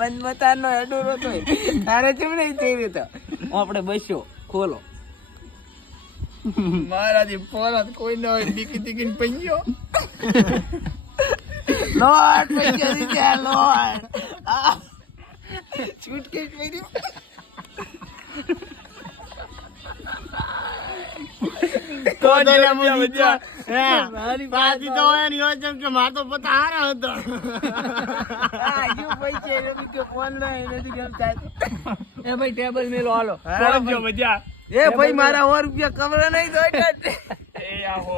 બંધ મતાનો અડોરો તો તારે કેમ નહીં તેવી તો આપણે બસ્યો ખોલો મારાથી પોરાત કોઈ ન હોય દીકી દીકીને પૈયો લોટ પૈસા દીધા લોટ છૂટકેશ મેરી તો દલા મુજા મારી પાછી તો હોય ને યોજન કે માર તો પતા હારા હતો આ પૈસા નથી કે ફોન ના નથી કેમ થાય એ ભાઈ ટેબલ મેલો હાલો જો મજા એ ભાઈ મારા 100 રૂપિયા કમરા નહીં તો એ આહો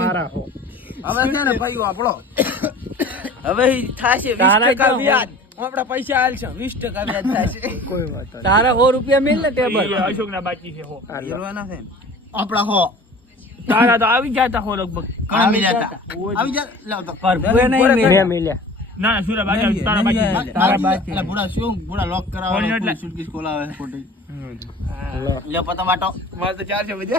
મારા હો હવે છે ને ભાઈ આપણો હવે થાશે 20% વ્યાજ આપડા પૈસા હાલશે 20% વ્યાજ થાશે કોઈ વાત નહીં તારા 100 રૂપિયા મિલ ને ટેબલ અશોક ના બાકી છે હો હીરવાના છે આપડા હો તારા તો આવી જતા હો લગભગ ઘણા મિલ્યા આવી જા લાવ તો પર ભૂએ નહીં મિલ્યા ના સુરા બાકી તારા બાકી એટલે બુડા શું બુડા લોક કરાવવાનો સુટકેસ ખોલાવે ખોટી લે પતા વાટો માર તો 400 બજે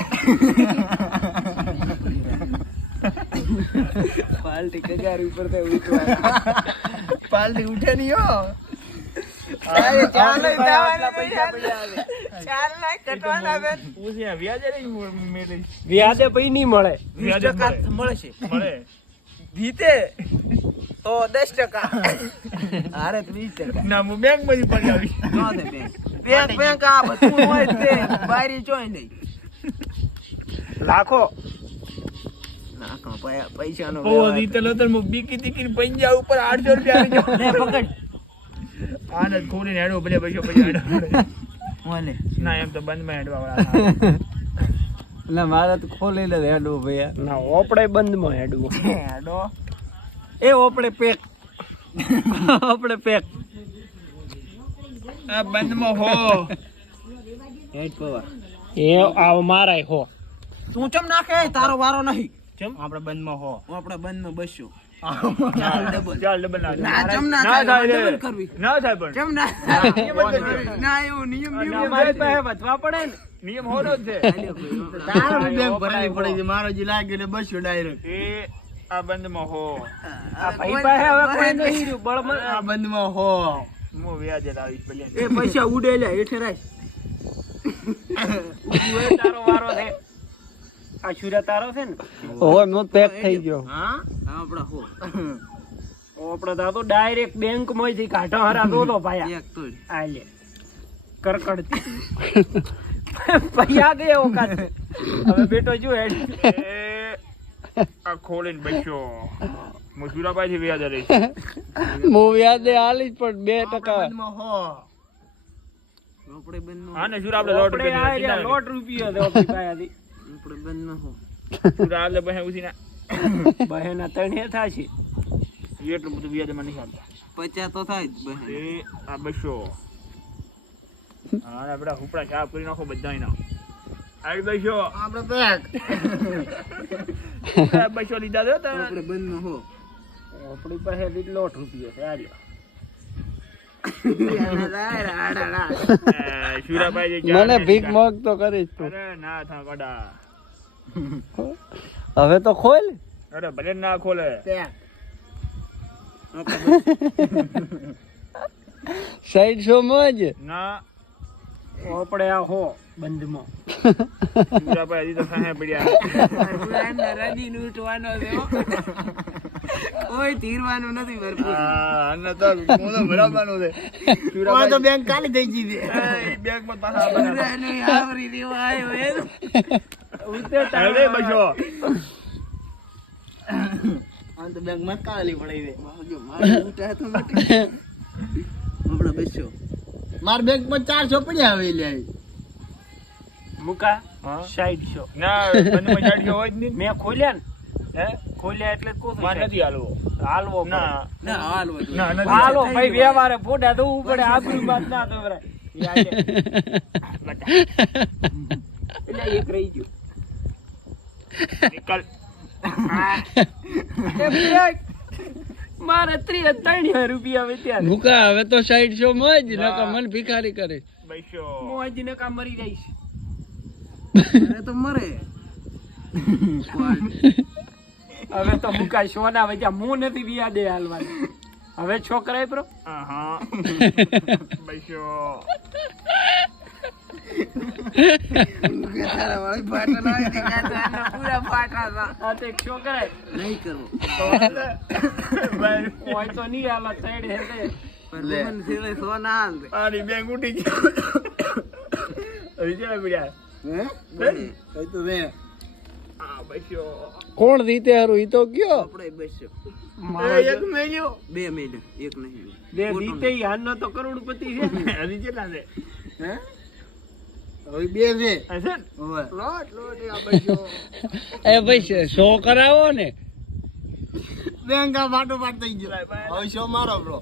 પાલટી કગાર ઉપર તે ઉઠવા પાલટી ઉઠે નહીં હો અરે ચાલે દાવાના પૈસા પડ્યા ચાલ ના કટવાના બેન પૂછ્યા વ્યાજે નહીં મેલે વ્યાજે પૈ નહીં મળે 20% મળશે મળે જીતે તો 10% હારે તો 20% ના હું બેંક માંથી પડી આવી નો દે બેંક આ બધું હોય તે બારી ચોય નહીં લાખો પૈસાનો ઓ રીતે લતર મુ બીકી દીકીને પંજા ઉપર 800 રૂપિયા આવી લે પકડ આને ખોરીને હેડો ભલે પૈસા હેડો ઓલે ના એમ તો બંધ માં હેડવા વાળા એટલે મારે તો ખોલી લે હેડવું ભૈયા ના ઓપડે બંધ માં હેડવું હેડો એ ઓપડે પેક ઓપડે પેક આ બંધ માં હો હેડ પવા એ આવ મારાય હો તું ચમ નાખે તારો વારો નહીં ચમ આપણે બંધ માં હો આપણે બંધ માં બસ્યો ચાલ ડબલ ના ચમ ના થાય ડબલ કરવી ના થાય પણ ચમ ના ના એવું નિયમ અમારી પાસે વધવા પડે ને નિયમ હોનો જ છે તારો બેંક ભરાવી પડે છે મારો જે લાગે એટલે બસ્યો ડાયરેક્ટ એ આ બંધ માં હો આ ભાઈ પાસે હવે કોઈ નહીં રહ્યું બળમાં આ બંધ માં હો હું વ્યાજે લાવીશ ભલે એ પૈસા ઉડેલા હેઠે રાખ તારો વારો છે આ છુરા તારો છે ને ઓય નો પેક થઈ ગયો હા આપડા હો આપડા તો ડાયરેક્ટ બેંક માંથી કાઢો હરા દોલો ભાયા એક તોડ આ લે કરકડતી પૈયા ગયો કાત હવે બેટો જો હેડ આ ખોલીને બસ્યો હું સુરાભાઈ થી વ્યાજે રહીશ હું વ્યાજે હાલી પણ 2% હો આપણે બંધ હા ને સુરા આપણે લોટ રૂપિયો દો પાયાથી આપણે બંધ ન હો સુરા એટલે બહે ઉસીના બહેના તણે થાશે એટલું બધું વ્યાજ માં નહીં આવતા 50 તો થાય જ બહેન એ આ બસ્યો હા આપણે હુપડા ચા કરી નાખો બધાય ના આવી બસ્યો આપણે બેક બસ્યો લીધા દો તમે આપણે બંધ ન હો આપણી પાસે લોટ રૂપિયો છે આ લ્યો મને ભીખ માંગ તો કરીશ તું અરે ના થા કડા હવે તો ખોલ અરે ભલે ના ખોલે 600 મોજ ના આપણે આ હો બંધમાં સુરાભાઈ હજી તો સાહે પડ્યા રડી લૂંટવાનો છે કોઈ ધીરવાનું નથી ભરપૂર આને તો મોનો ભરાવાનો છે સુરાભાઈ તો બેંક કાલી થઈ ગઈ છે એ બેંક માં પાછા સુરાની આવરી દેવા આવ્યો એ ઉતે અરે બજો આ તો બેંક માં કાલી પડી છે જો મારે ઉઠા તો નથી આપણે બેસ્યો માર બેંક માં 400 પડ્યા આવે લે મુકા 600 ના બંને 600 હોય જ નહીં મેં ખોલ્યા ને હે ખોલ્યા એટલે કોણ માર નથી હાલવો ના ના હાલવો ના નથી હાલો ભાઈ વ્યવહારે ફોટા દઉં પડે આબરૂ વાત ના તો એટલે એક રહી ગયો નિકલ મારે 3 રૂપિયા વેચ્યા મુકા હવે તો 600 મોજ નકા મન ભિખારી કરે બસ્યો મોજ નકા મરી જઈશ અરે તો મરે હવે તો મુકા સોના વેચ્યા હું નથી વ્યાજે હાલવાનું હવે છોકરાએ પ્રો હા પૈસો આ તો એક છોકરાએ નહીં કરવું હોય તો નહીં હાલત સાઈડ હે પણ સિવાય સો ના હાલ દે. આની બેંક ઉઠી ગઈ વિચાર પડ્યા આ પૈસો કોણ જીતે હારું ઈ તો કયો આપણે બસ્યો એક મેલ્યો 2 મિનિટ એક નહીં બે દીતે હાલનો તો કરોડપતિ છે હજી કેટલા છે હવે 2 છે આ છે ને? હવે લોટ આ પૈસો એ ભાઈ શો કરાવો ને બેંગા માટો પાટ થઈ ગયો હવે શો મારો બ્રો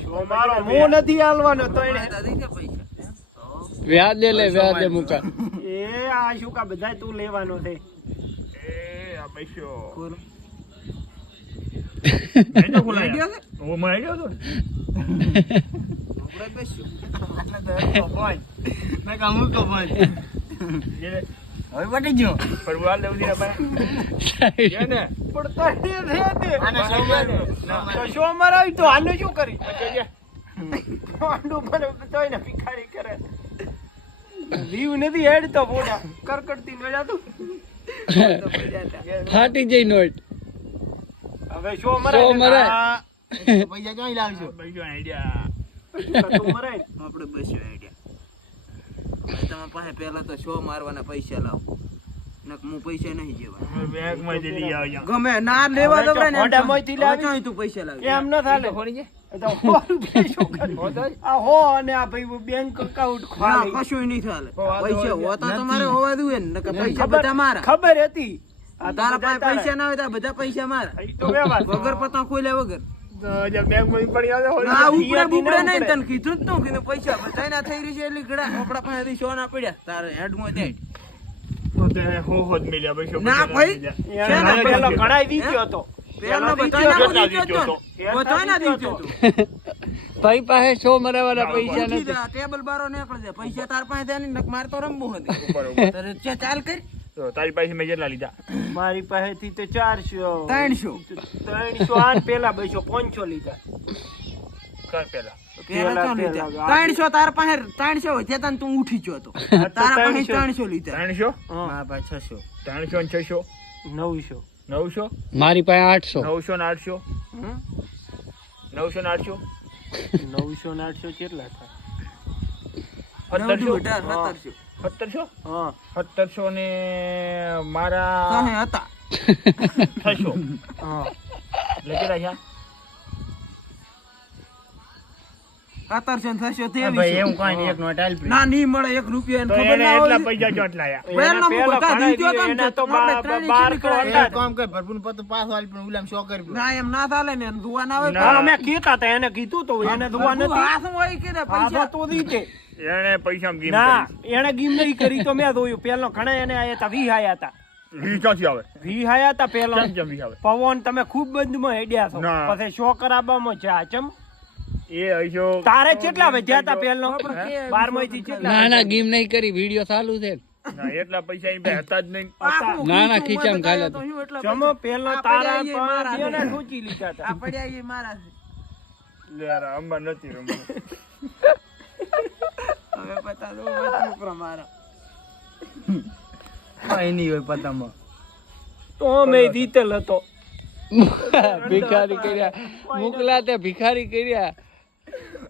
શો મારો હું નથી હાલવાનો તો એને દાદી કે પૈસા વ્યાજે લે વ્યાજે મુકા એ આ શું કા બધાય તું લેવાનો છે એ આ પૈસો ખોલ નહીં તો ખોલાય હું મળી ગયો તો આપણે બસ્યો મેં કામ તો ભાઈ જે હવે પટી ગયો પરવાલ લેવું દીના ભાઈ જે ને પણ તો એ રે દે આને શો માર્યો. તો શો મરાવી તો આને શું કરી પછી જે આંડું મને તોય ને ભિખારી કરે રીવ નથી હેડ તો બોડા કરકડતી નડ્યા તું ફાટી જઈ નોટ હવે શો શો મરાય મરાય. પૈસા ક્યાં લાવશો પૈસો આઈડિયા તું મરાય આપણે બસ્યો આઈડિયા હવે તમારા પાસે પહેલા તો શો મારવાના પૈસા લાવો નક હું પૈસા નહીં જેવા બેંક માં જલ્દી આવ ગમે ના લેવા હવે દો તો મોઢામાંથી લાવી. ચોય તું પૈસા લાવી એમ ન થાલે એ તો 100 રૂપિયા શું કરી આ હો અને આ ભાઈ બેંક એકાઉન્ટ ના ખોલી કશું નહીં ચાલે વાંધો પૈસા નથી. હોતા તમારે હોવા દઉં ને નકર પૈસા બધા મારા ખબર હતી આ તો તારા બધા પાસે પૈસા ના હોય તો આ બધા પૈસા મારા એ તો વ્યવહાર વગર પતા ખોલ્યા વગર જે બેંક માં પડી આવે ના ઉપડે અહીંયાથી બુપડે ના નહીં ઉપડે. તને કીધું જ તું કીધું પૈસા બધા ના થઈ રહી છે એટલે ઘડા આપણા પાસેથી સોના પડ્યા તારે હેડમાં દે તો તે હો જ મિલ્યા પૈસો ના ભાઈ એને શેના પેલો પૈસા? ઘણાય વીક્યો હતો પેલો પેલો બધાના દીધો દીધો તો. તો બધાના દીધો તો ભાઈ પાસે શો મરાવાના પૈસા ઉઠી નથી જા ટેબલ બારો નીકળી જાય પૈસા તાર પાસે દે નહીં નકર મારે તો રમવું હતું બરોબર તારે ચાલ કરી તો તારી પાસે મેં કેટલા લીધા મારી પાસેથી તો 400 300 આ પેલા 500 લીધા કર પેલા પેલા તો લીધા પેલા 300 તાર પાસે 300 હોય ત્યાં તું ઉઠી ગયો તો તારા પાસે 300 લીધા 300 મારા પાસે 300 ને 600 900 900 મારી પાસે 800 900 ને 800 900 ને 800 900 ને 800 કેટલા થાય 1700 1700 હા 1700 ને મારા કાહે હતા 600 હા એટલે કેટલા છે 1700 થશે ભાઈ એવું 2300 કાઈ નહીં, એક નોટ આલ પડી. ના નહીં મળે 1 રૂપિયા તો ખબર એને ના એટલા હોય પૈસા ચોટ લાયા પહેલા એના હું બધા ઘણા દીધો હતો ને એના તો આપણે બાર ત્રણેય બાર નીકળ્યા. કરોડ કામ હતા. કર ભરપૂર પતો પાસ વાળી પણ ઉલામ શો કરી ના એમ ના ચાલે ને દુવા ના હોય ના, અમે કીધા તા એને કીધું તો એને દુવા ભરપૂર નથી હાથ હોય કે ને પૈસા પૈસા તો દીધે એને પૈસા ગેમ ના એને ગીમ નહીં કરી તો મેં જોયું પેલો ઘણા એને આયા હતા 20 આયા હતા વી ક્યાંથી આવે 20 આયા હતા પેલો કેમ કેમ વી આવે પવન તમે ખૂબ બંધમાં હેડ્યા છો ના. પછી શો કરાવવામાં જા ચમ એ હઈશો તારે કેટલા વધ્યા હતા પેલો આપણે કે 12માંથી કેટલા ના ના ગેમ નહીં કરી વિડિયો ચાલુ છે ના એટલા પૈસા એ હતા જ નહીં આખું ના, ના, ખીચું ખીચામાં મદદ આવ્યો તો શું એટલા જમો પૈસા? પેલો આ તારા પડ્યા એ મારા પણ છે. એને ઠોકી લીધા હતા આ પડ્યા એ મારા છે. યાર આમાં નથી રમવું હવે પતા દો વચ્ચે પ્રમારા કઈ નહીં હોય પતામાં તો મેં જીતેલ હતો ભિખારી કર્યા મોકલા તે ભિખારી કર્યા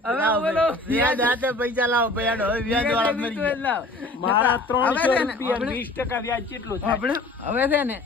હવે બોલો વ્યાજ હાથે પૈસા લાવો પૈયાડો હવે વ્યાજ વાળા મરી ગયા મારા 300 હવે છે ને, રૂપિયા આપણે- 20% વ્યાજ કેટલું થાય હવે છે ને